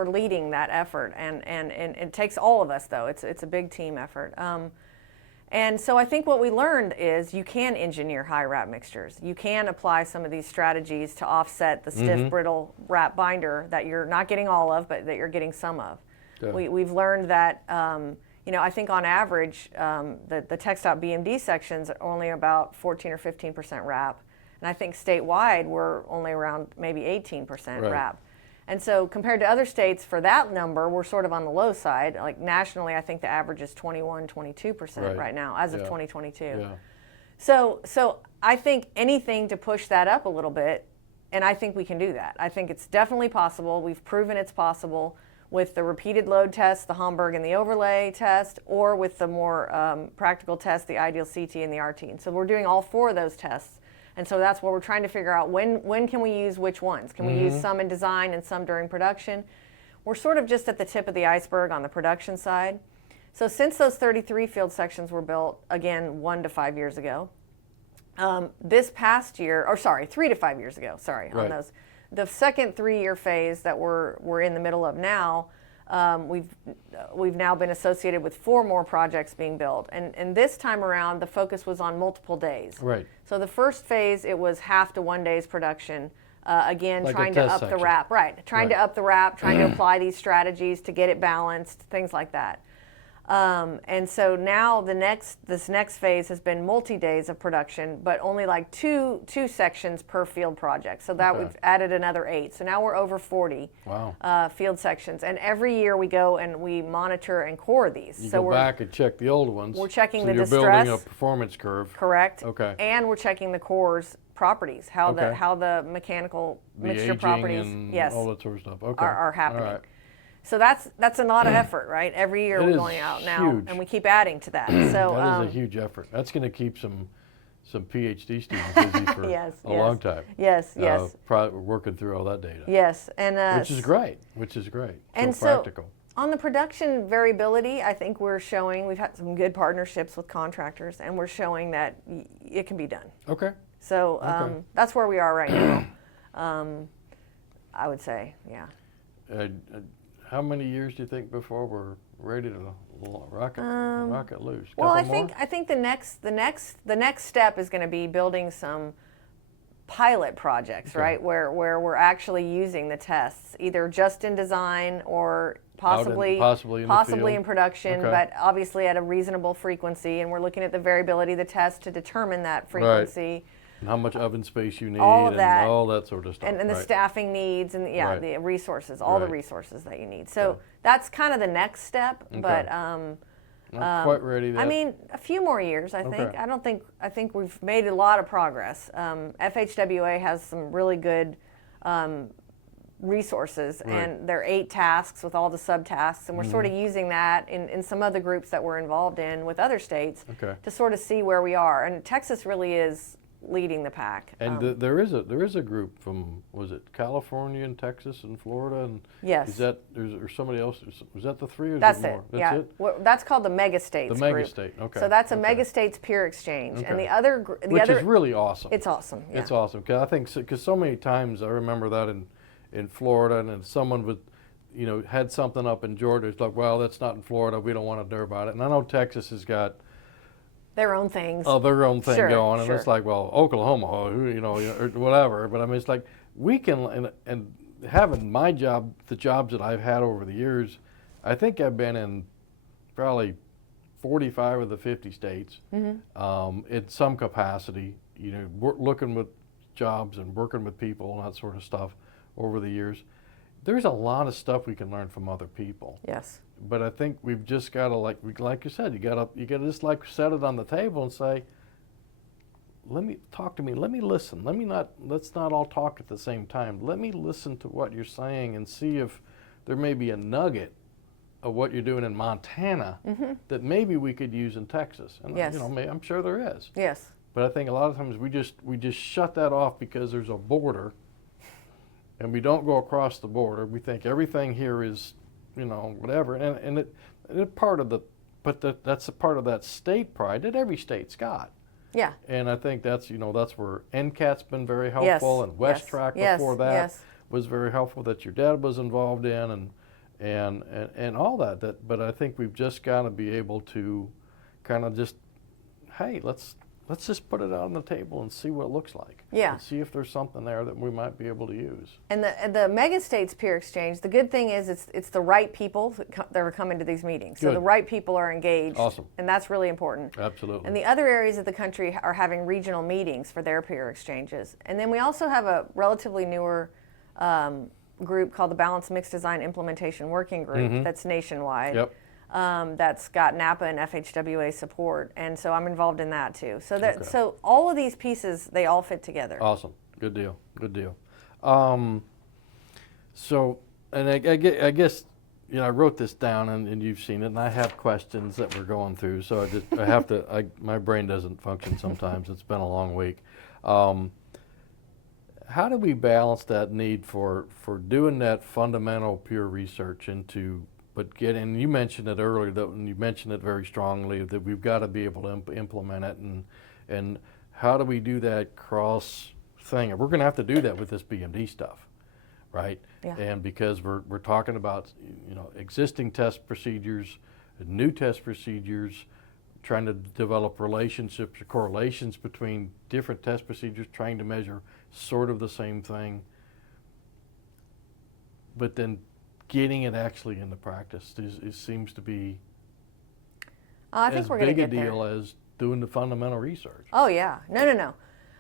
leading that effort. And it takes all of us, though. It's a big team effort. And so I think what we learned is you can engineer high wrap mixtures. You can apply some of these strategies to offset the stiff, brittle wrap binder that you're not getting all of, but that you're getting some of. Good. We've learned that, I think on average, the TxDOT BMD sections are only about 14 or 15% wrap. And I think statewide, we're only around maybe 18% Right. wrap. And so compared to other states, for that number, we're sort of on the low side. Like nationally, I think the average is 21, 22% right now as of 2022. Yeah. So I think anything to push that up a little bit, and I think we can do that. I think it's definitely possible. We've proven it's possible with the repeated load test, the Hamburg and the overlay test, or with the more practical test, the ideal CT and the RT. And so we're doing all 4 of those tests. And so that's what we're trying to figure out. When can we use which ones? Can we use some in design and some during production? We're sort of just at the tip of the iceberg on the production side. So since those 33 field sections were built, again, 1 to 5 years ago, this past year, 3 to 5 years ago, on those. The second 3-year phase that we're in the middle of now, we've now been associated with 4 more projects being built. And this time around, the focus was on multiple days. Right. So the first phase, it was half to 1 day's production. Again, Like a trying to test up the section. wrap. Right. Trying to up the wrap, trying to apply these strategies to get it balanced, things like that. And so now this next phase has been multi-days of production, but only like two sections per field project. So that we've added another 8. So now we're over 40 field sections. And every year we go and we monitor and core these. You so go back and check the old ones. We're checking so the you're distress. building a performance curve. Correct. Okay. And we're checking the core's properties, how the mechanical The mixture aging properties and yes, all that sort of stuff. Okay. are happening. All right. So that's a lot of effort, right? Every year It we're is going out now, huge. and we keep adding to that. So That is a huge effort. That's going to keep some some PhD students busy for Yes, a long time. Yes, Working through all that data. Yes, and which is great. And so practical. On the production variability, I think we've had some good partnerships with contractors, and we're showing that it can be done. Okay. So that's where we are right now. I would say, yeah. How many years do you think before we're ready to rocket loose? Well, I Couple think the next step is going to be building some pilot projects, right? Where we're actually using the tests, either just in design or possibly in production, but obviously at a reasonable frequency. And we're looking at the variability of the test to determine that frequency. Right. And how much oven space you need, all of that, and all that sort of stuff. And the staffing needs, and the resources, all the resources that you need. So that's kind of the next step, but not quite ready yet. I mean, a few more years, I think. I think we've made a lot of progress. FHWA has some really good resources, and there are 8 tasks with all the subtasks, and we're sort of using that in some other groups that we're involved in with other states to sort of see where we are. And Texas really is leading the pack. And there is a group from, was it California and Texas and Florida, and yes, or somebody else? Was that the 3 or that's is it more? It. That's it. Well, that's called the Mega States. The Mega group. State. Okay. So that's a Mega States peer exchange, and the other which is really awesome. It's awesome. Yeah. It's awesome because I think because so many times I remember that in Florida, and someone would, had something up in Georgia. It's like, well, that's not in Florida. We don't want to know about it. And I know Texas has got their own things. Oh, their own thing going, and sure. It's like, well, Oklahoma, or whatever. But I mean, it's like we can, and having my job, the jobs that I've had over the years, I think I've been in probably 45 of the 50 states in some capacity. Looking with jobs and working with people and that sort of stuff over the years. There's a lot of stuff we can learn from other people. Yes. But I think we've just got to, like you said, you got to just set it on the table and say, let me talk to me. Let me listen. Let's not all talk at the same time. Let me listen to what you're saying and see if there may be a nugget of what you're doing in Montana that maybe we could use in Texas. And yes. I'm sure there is. Yes. But I think a lot of times we just shut that off because there's a border, and we don't go across the border. We think everything here is, whatever, and it part of that's a part of that state pride that every state's got. Yeah. And I think that's where NCAT's been very helpful, and West Track before that was very helpful that your dad was involved in, and all that. But I think we've just got to be able to kind of just, hey, let's just put it out on the table and see what it looks like. Yeah. And see if there's something there that we might be able to use. And the Mega States Peer Exchange, the good thing is it's the right people that are coming to these meetings. So the right people are engaged. Awesome. And that's really important. Absolutely. And the other areas of the country are having regional meetings for their peer exchanges. And then we also have a relatively newer group called the Balanced Mixed Design Implementation Working Group that's nationwide. Yep. That's got NAPA and FHWA support, and so I'm involved in that too. So so all of these pieces, they all fit together. Awesome, good deal. So, and I guess I wrote this down, and you've seen it, and I have questions that we're going through. So I have to. My brain doesn't function sometimes. It's been a long week. How do we balance that need for doing that fundamental peer research and you mentioned it earlier, and you mentioned it very strongly, that we've got to be able to implement it, and how do we do that cross thing? And we're going to have to do that with this BMD stuff, right? Yeah. And because we're talking about existing test procedures, new test procedures, trying to develop relationships or correlations between different test procedures, trying to measure sort of the same thing, but then getting it actually into practice seems to be as big a deal as doing the fundamental research. Oh yeah, no.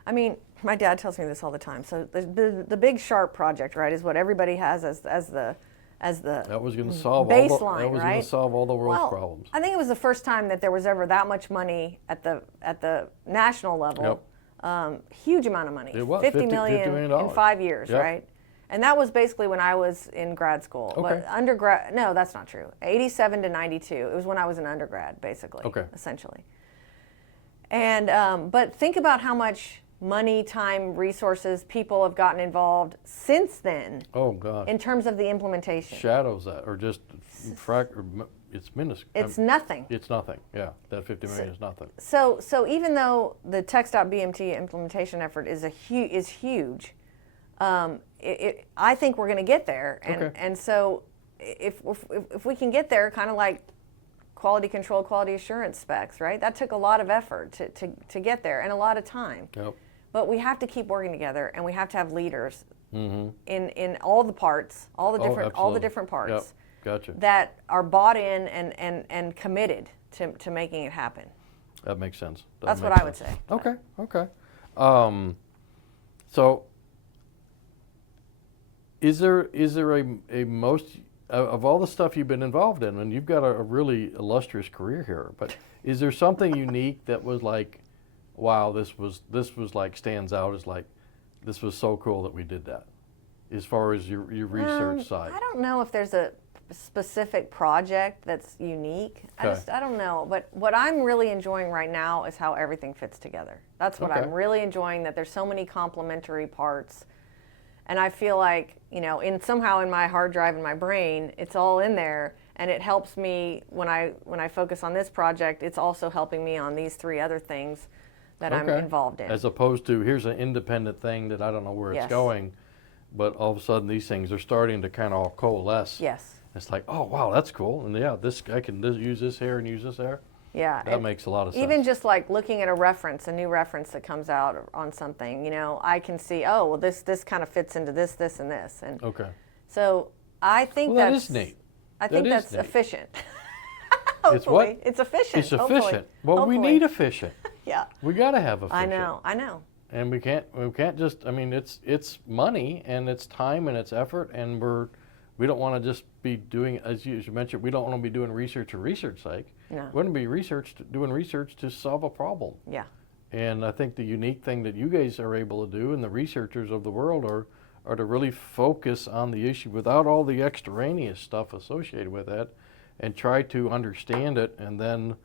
I mean, my dad tells me this all the time. So the Big Sharp project, right, is what everybody has as the that was going to solve baseline, that was right? going to solve all the world's problems. I think it was the first time that there was ever that much money at the national level. Yep. Huge amount of money. It was $50 million in 5 years, yep. right? And that was basically when I was in grad school. Okay. But undergrad, no, that's not true. 87 to 92. It was when I was an undergrad, basically, okay. essentially. And but think about how much money, time, resources people have gotten involved since then. Oh God. In terms of the implementation. Shadows that, or just it's minuscule. It's nothing. It's nothing. Yeah, that 50 million is nothing. So even though the Tex.BMT implementation effort is huge, I think we're going to get there. And so if we can get there, kind of like quality control, quality assurance specs, right? That took a lot of effort to get there and a lot of time. Yep. But we have to keep working together, and we have to have leaders in all the parts, all the different parts. Yep. Gotcha. That are bought in and committed to making it happen. That makes sense. That's what I would say. Okay. So is there a most of all the stuff you've been involved in, and you've got a really illustrious career here, but is there something unique that was like, wow, this was like stands out as like, this was so cool that we did that, as far as your research side? I don't know if there's a specific project that's unique. Okay. I don't know. But what I'm really enjoying right now is how everything fits together. That's what I'm really enjoying, that there's so many complementary parts. And I feel like, somehow in my hard drive in my brain, it's all in there, and it helps me when I focus on this project. It's also helping me on these 3 other things that I'm involved in. As opposed to, here's an independent thing that I don't know where it's going, but all of a sudden these things are starting to kind of all coalesce. Yes. It's like, oh wow, that's cool, and yeah, I can use this here and use this there. Yeah, that makes a lot of sense. Even just like looking at a new reference that comes out on something, I can see, oh, well, this kind of fits into this, and this, and so I think that is neat. I think that's efficient. It's what? It's efficient. It's efficient. Well, we need efficient. Yeah. We got to have efficient. I know. And we can't just. I mean, it's money and it's time and it's effort, and we don't want to just be doing, as you mentioned, we don't want to be doing research for research's sake. No. We want to be doing research to solve a problem. Yeah. And I think the unique thing that you guys are able to do, and the researchers of the world, are to really focus on the issue without all the extraneous stuff associated with it, and try to understand it, and then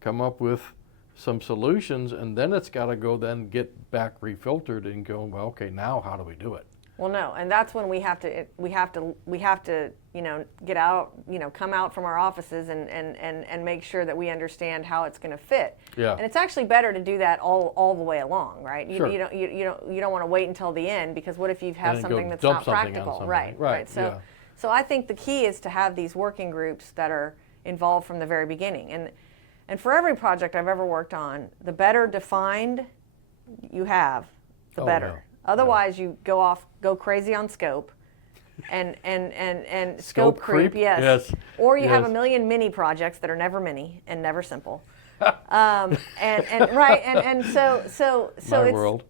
come up with some solutions, and then it's got to go then get back refiltered and go, well, okay, now how do we do it? Well, no, and that's when we have to get out, come out from our offices and make sure that we understand how it's going to fit. Yeah. And it's actually better to do that all the way along, right? Sure. You don't want to wait until the end, because what if you have something that's not practical, right? So I think the key is to have these working groups that are involved from the very beginning, and for every project I've ever worked on, the better defined you have, the better. Yeah. Otherwise, you go crazy on scope, and scope creep, yes. Or you have a million mini projects that are never mini and never simple, and so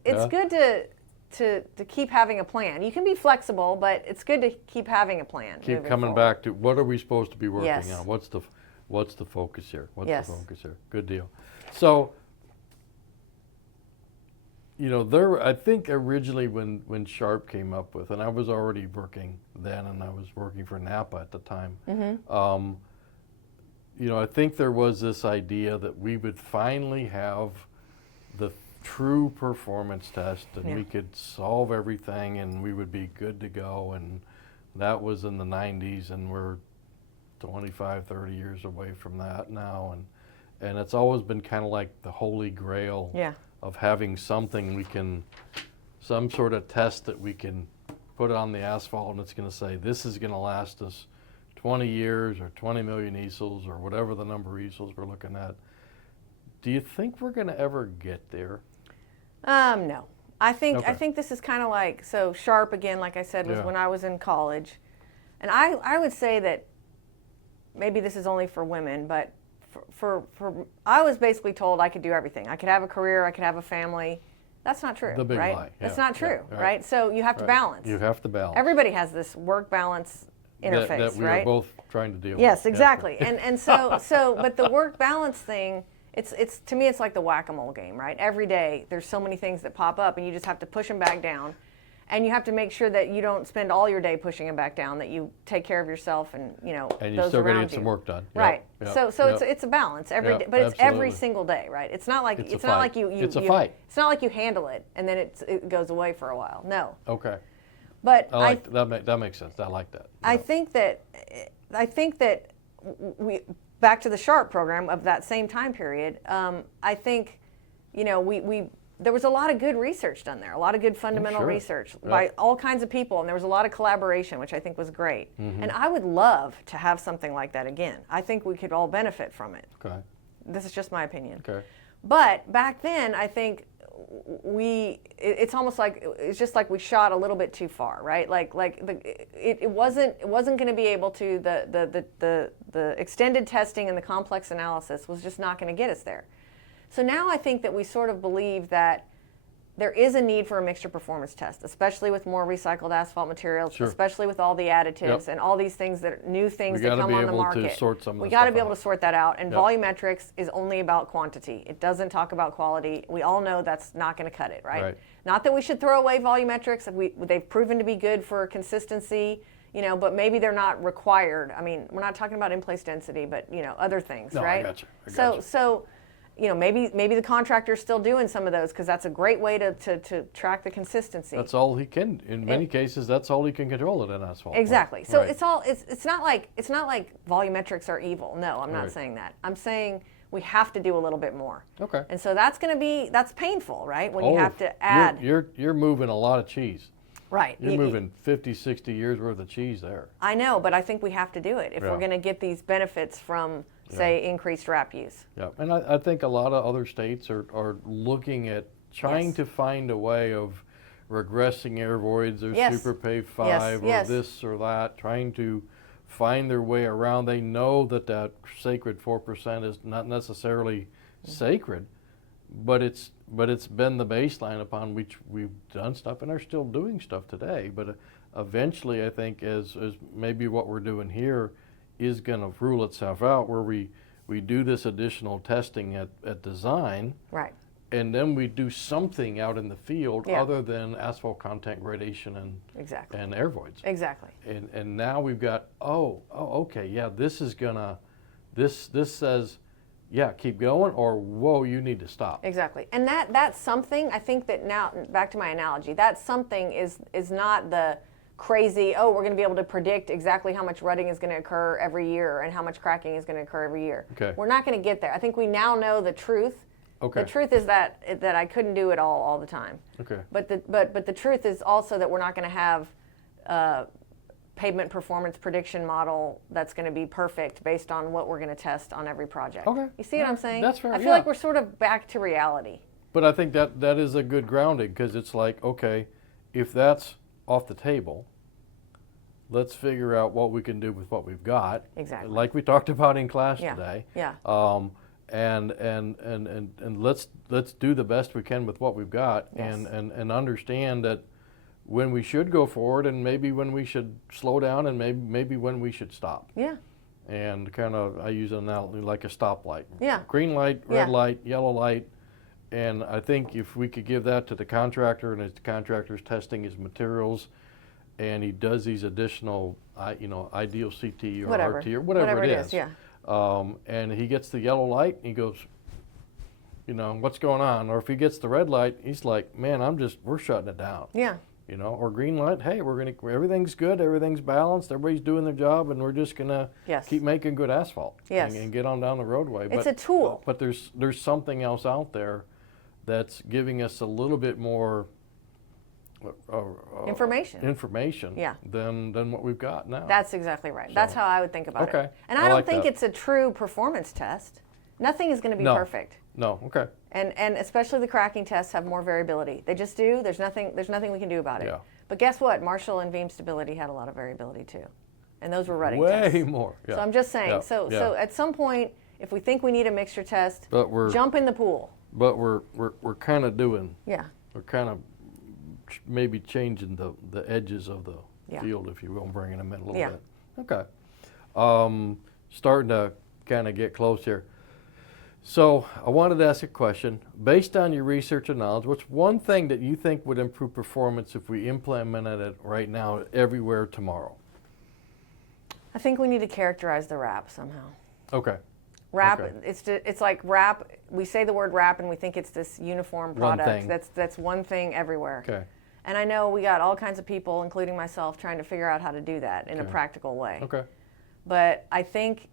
it's good to keep having a plan. You can be flexible, but it's good to keep having a plan. Keep coming back to what are we supposed to be working on? What's the focus here? What's the focus here? Good deal. So. I think originally when Sharp came up with, and I was already working then, and I was working for Napa at the time. Mm-hmm. I think there was this idea that we would finally have the true performance test, and we could solve everything, and we would be good to go. And that was in the 90s, and we're 25, 30 years away from that now. And it's always been kind of like the holy grail. Yeah. Of having something some sort of test that we can put on the asphalt, and it's going to say this is going to last us 20 years or 20 million easels or whatever the number of easels we're looking at. Do you think we're going to ever get there? No. I think this is kind of like, so Sharp, again, like I said, was when I was in college. And I would say that maybe this is only for women, but for I was basically told I could do everything. I could have a career, I could have a family. That's not true, the big right? lie. That's not true, right? So you have to balance. You have to balance. Everybody has this work-balance interface, that we right? are both trying to deal with. Yes, exactly. And so but the work-balance thing, it's to me, it's like the whack-a-mole game, right? Every day there's so many things that pop up, and you just have to push them back down. And you have to make sure that you don't spend all your day pushing them back down, that you take care of yourself and, you know, And you those still got to around get some work done. Right. Yep, So yep. it's a balance every Yep, day, but it's every absolutely. single day, right? It's not like It's a it's not like fight. you It's a you- fight. It's not like you handle it and then it goes away for a while. No. Okay. But I like that makes sense. I like that. I Yep. think that we back to the SHARP program of that same time period. I think, you know, we there was a lot of good research done there, a lot of good fundamental sure. research Yep. by all kinds of people, and there was a lot of collaboration, which I think was great. And I would love to have something like that again. I think we could all benefit from it. Okay. This is just my opinion. Okay. But back then, I think it's almost like it's just like we shot a little bit too far, right? It wasn't going to be able to the extended testing and the complex analysis was just not going to get us there. So now I think that we sort of believe that there is a need for a mixture performance test, especially with more recycled asphalt materials, Sure. especially with all the additives Yep. and all these things that are new things We that gotta come be on the able to market. sort some of We the got to stuff be able out. to sort that out. And Yep. volumetrics is only about quantity. It doesn't talk about quality. We all know that's not going to cut it, right? Right. Not that we should throw away volumetrics. They've proven to be good for consistency, you know, but maybe they're not required. I mean, we're not talking about in-place density, but, you know, other things, No, I right? gotcha. I So, gotcha. you know, maybe the contractor's still doing some of those because that's a great way to track the consistency. That's all he can. In many cases, that's all he can control it in asphalt. Exactly. So Right. it's not like volumetrics are evil. No, I'm not Right. saying that. I'm saying we have to do a little bit more. Okay. And so that's painful, right? When you have to add. You're moving a lot of cheese. Right. You're moving 50, 60 years worth of cheese there. I know, but I think we have to do it if Yeah. we're going to get these benefits from, say, increased wrap use. Yeah, and I think a lot of other states are looking at trying Yes. to find a way of regressing air voids or Yes. super pay 5 Yes. or this or that, trying to find their way around. They know that sacred 4% is not necessarily sacred, but it's been the baseline upon which we've done stuff and are still doing stuff today. But eventually, I think as maybe what we're doing here is going to rule itself out, where we do this additional testing at design, Right. and then we do something out in the field Yeah. other than asphalt content gradation Exactly. and air voids. Exactly. And now we've got, okay, yeah, this says, yeah, keep going, or whoa, you need to stop. Exactly. And that's something, I think that now, back to my analogy, that something is not the crazy, we're going to be able to predict exactly how much rutting is going to occur every year and how much cracking is going to occur every year. Okay. We're not going to get there. I think we now know the truth. Okay. The truth is that I couldn't do it all the time. Okay. But the truth is also that we're not going to have pavement performance prediction model that's going to be perfect based on what we're going to test on every project. Okay. You see what I'm saying? That's fair, I feel yeah. like we're sort of back to reality. But I think that is a good grounding, because it's like, okay, if that's off the table, let's figure out what we can do with what we've got. Exactly. Like we talked about in class Yeah. today. Yeah. And let's do the best we can with what we've got, Yes. and understand that when we should go forward, and maybe when we should slow down, and maybe when we should stop. Yeah. And kind of, I use an analogy like a stoplight. Yeah. Green light, red Yeah. light, yellow light. And I think if we could give that to the contractor, and as the contractor's testing his materials, and he does these additional, ideal CT or Whatever. RT or whatever it is. Yeah. And he gets the yellow light, and he goes, what's going on? Or if he gets the red light, he's like, man, we're shutting it down. Yeah. Or green light, hey, everything's good, everything's balanced, everybody's doing their job, and we're just gonna Yes. keep making good asphalt. Yes. And get on down the roadway. It's a tool. But there's something else out there that's giving us a little bit more Information. Yeah. than what we've got now. That's exactly right. That's So- how I would think about Okay. it. And I I don't like think that. it's a true performance test. Nothing is going to be No. perfect. No, okay. And especially the cracking tests have more variability. They just do. There's nothing we can do about it. Yeah. But guess what? Marshall and Veeam stability had a lot of variability too. And those were rutting Way tests. more. Yeah. So I'm just saying. Yeah. So Yeah. at some point, if we think we need a mixture test, But jump in the pool. we're kind of doing. Yeah. We're kind of maybe changing the edges of the Yeah. field, if you will, bringing them in a little Yeah. bit. Okay. Starting to kind of get close here. So I wanted to ask a question. Based on your research and knowledge, what's one thing that you think would improve performance if we implemented it right now everywhere tomorrow? I think we need to characterize the wrap somehow. Okay. Wrap, Okay. it's like wrap, we say the word wrap and we think it's this uniform One product. thing. That's one thing everywhere. Okay. And I know we got all kinds of people, including myself, trying to figure out how to do that in a Okay. practical way. Okay. But I think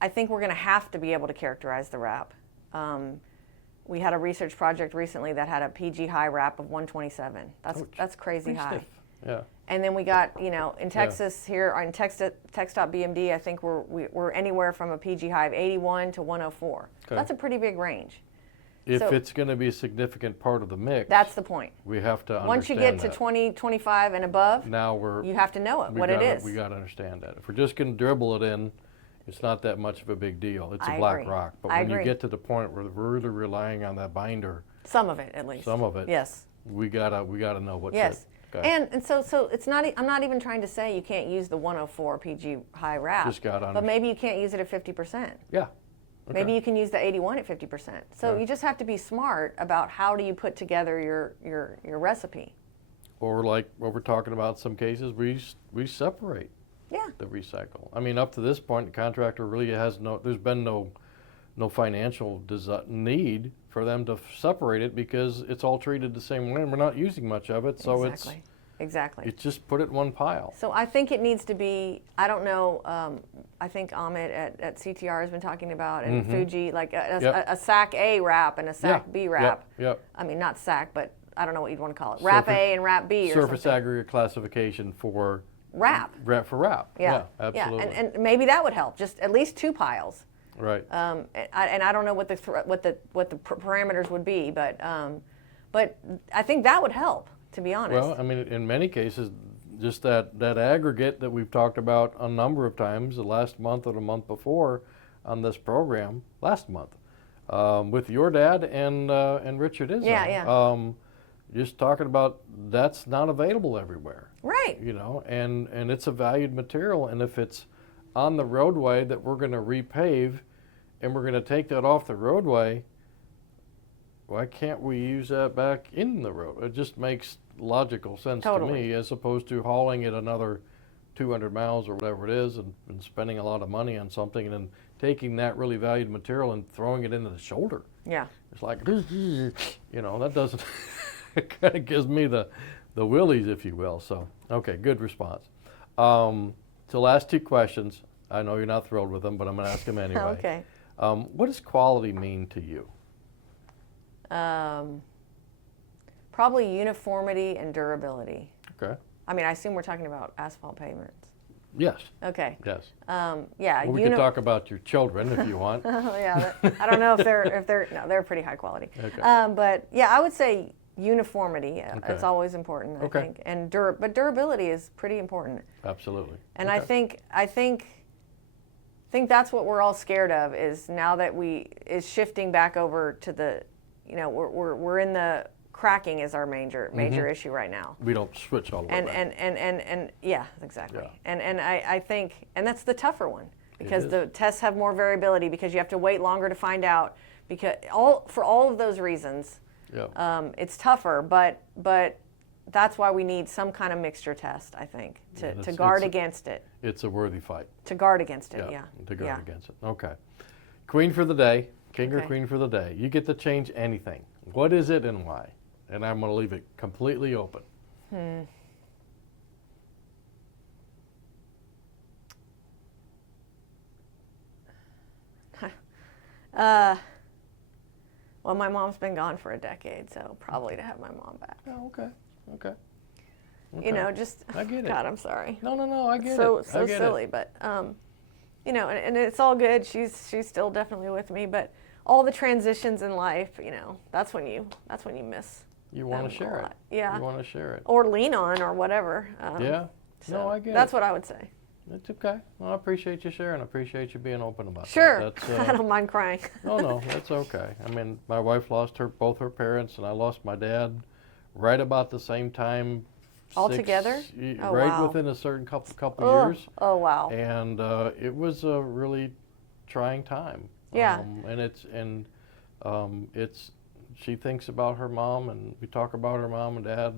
we're going to have to be able to characterize the wrap. We had a research project recently that had a PG high wrap of 127. That's crazy Pretty high. stiff. Yeah. And then we got, in Texas here on Text.bmd, I think we're anywhere from a PG high of 81 to 104. Okay. That's a pretty big range. If So- it's going to be a significant part of the mix, That's the point. we have to understand Once you get to that. 20, 25 and above, Now we're you have to know it, we what it gotta- is. We got to understand that. If we're just going to dribble it in, it's not that much of a big deal. It's a I black agree. rock. But I when you agree. get to the point where we're really relying on that binder, Some of it, at least. some of it, Yes. we gotta know what's Yes. it. Okay. And so it's not. I'm not even trying to say you can't use the 104 PG high wrap. Just gotta but maybe you can't use it at 50%. Yeah. Okay. Maybe you can use the 81 at 50%. So Yeah. you just have to be smart about how do you put together your recipe. Or like what we're talking about, some cases we separate Yeah. the recycle. I mean, up to this point, the contractor really has there's been no financial need for them to separate it because it's all treated the same way and we're not using much of it. So Exactly. it's just put it in one pile. So I think it needs to be, I don't know, I think Amit at CTR has been talking about, and Fuji, like a SAC A wrap and a SAC B wrap. Yep. I mean, not SAC, but I don't know what you'd want to call it. Wrap A and wrap B or Surface something. aggregate classification for Wrap. wrap. Yeah. Absolutely. Yeah, and maybe that would help, just at least 2 piles. Right. And I don't know what the parameters would be, but I think that would help, to be honest. Well, I mean, in many cases, just that aggregate that we've talked about a number of times, the last month or the month before on this program, last month, with your dad and Richard Izzo. Yeah. Just talking about that's not available everywhere. Right. And it's a valued material, and if it's on the roadway that we're going to repave and we're going to take that off the roadway, why can't we use that back in the road? It just makes logical sense to me, as opposed to hauling it another 200 miles or whatever it is and spending a lot of money on something and then taking that really valued material and throwing it into the shoulder. Yeah. It's like, that doesn't, it kind of gives me the willies, if you will. So, okay, good response. So last 2 questions. I know you're not thrilled with them, but I'm going to ask them anyway. Okay. What does quality mean to you? Probably uniformity and durability. Okay. I mean, I assume we're talking about asphalt pavements. Yes. Okay. Yes. Yeah. Well, we can talk about your children if you want. Oh yeah. I don't know if they're no, they're pretty high quality. Okay. But yeah, I would say uniformity. Okay. It's always important. I Okay. think, and but durability is pretty important. Absolutely. And Okay. I think that's what we're all scared of, is now that is shifting back over to the, we're in the cracking is our major issue right now. We don't switch all the way And back. and yeah, exactly. Yeah. And I think, and that's the tougher one, because is. the tests have more variability, because you have to wait longer to find out, because for all of those reasons, Yeah. it's tougher, but that's why we need some kind of mixture test, I think, to guard against it. It's a worthy fight. To guard against it, yeah. To guard Yeah. against it. Okay. Queen for the day, king or Okay. queen for the day. You get to change anything. What is it and why? And I'm going to leave it completely open. Well, my mom's been gone for a decade, so probably to have my mom back. Oh, okay. Okay. Just I get it. God, I'm sorry. No, I get it. So I get silly, it. but and it's all good. She's still definitely with me, but all the transitions in life, that's when you miss. You want them to a share it. lot. Yeah. You want to share it. Or lean on, or whatever. Yeah. So No, I get that's it. what I would say. It's okay. Well, I appreciate you sharing. I appreciate you being open about Sure. that. That's, I don't mind crying. No, that's okay. I mean, my wife lost both her parents, and I lost my dad right about the same time. All together? Oh, right wow. within a certain couple Oh, years. oh wow. And it was a really trying time. Yeah. It's she thinks about her mom, and we talk about her mom and dad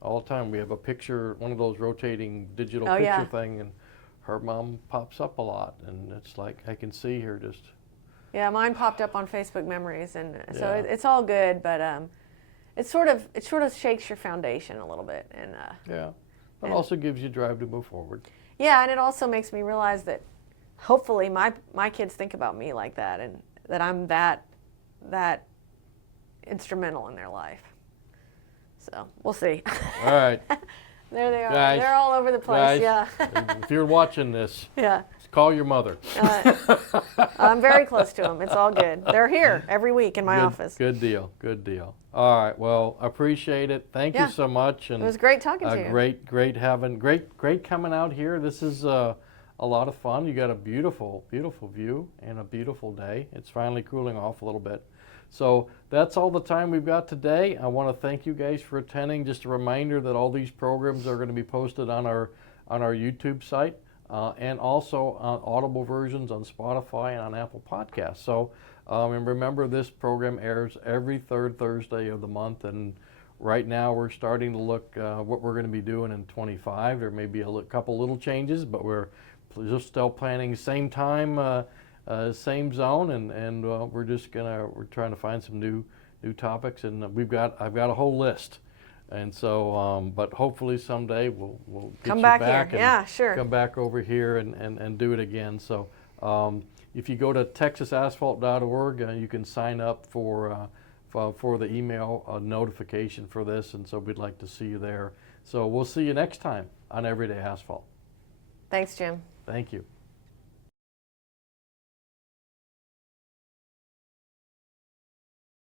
all the time. We have a picture, one of those rotating digital Oh, picture yeah. thing, and her mom pops up a lot, and it's like I can see her just. Yeah, mine popped up on Facebook Memories, and so Yeah. it's all good, but it sort of shakes your foundation a little bit, and Yeah, but and- also gives you drive to move forward. yeah, and it also makes me realize that hopefully my kids think about me like that, and that I'm that instrumental in their life. So we'll see. All right, There they are. Guys, They're all over the place. guys, Yeah. if you're watching this, Yeah. call your mother. I'm very close to them. It's all good. They're here every week in my Good- office. Good deal. Good deal. All right. Well, appreciate it. Thank Yeah. you so much. And It was great talking to you. great coming out here. This is a lot of fun. You got a beautiful view and a beautiful day. It's finally cooling off a little bit. So that's all the time we've got today. I want to thank you guys for attending. Just a reminder that all these programs are going to be posted on our YouTube site. And also on audible versions on Spotify and on Apple Podcasts. So, and remember, this program airs every third Thursday of the month. And right now, we're starting to look what we're going to be doing in 25. There may be a couple little changes, but we're just still planning same time, same zone, and we're trying to find some new topics. And I've got a whole list. And so, but hopefully someday we'll get Come you back back here. and Yeah, sure. come back over here and do it again. So if you go to texasasphalt.org, you can sign up for the email notification for this, and so we'd like to see you there. So we'll see you next time on Everyday Asphalt. Thanks, Jim. Thank you.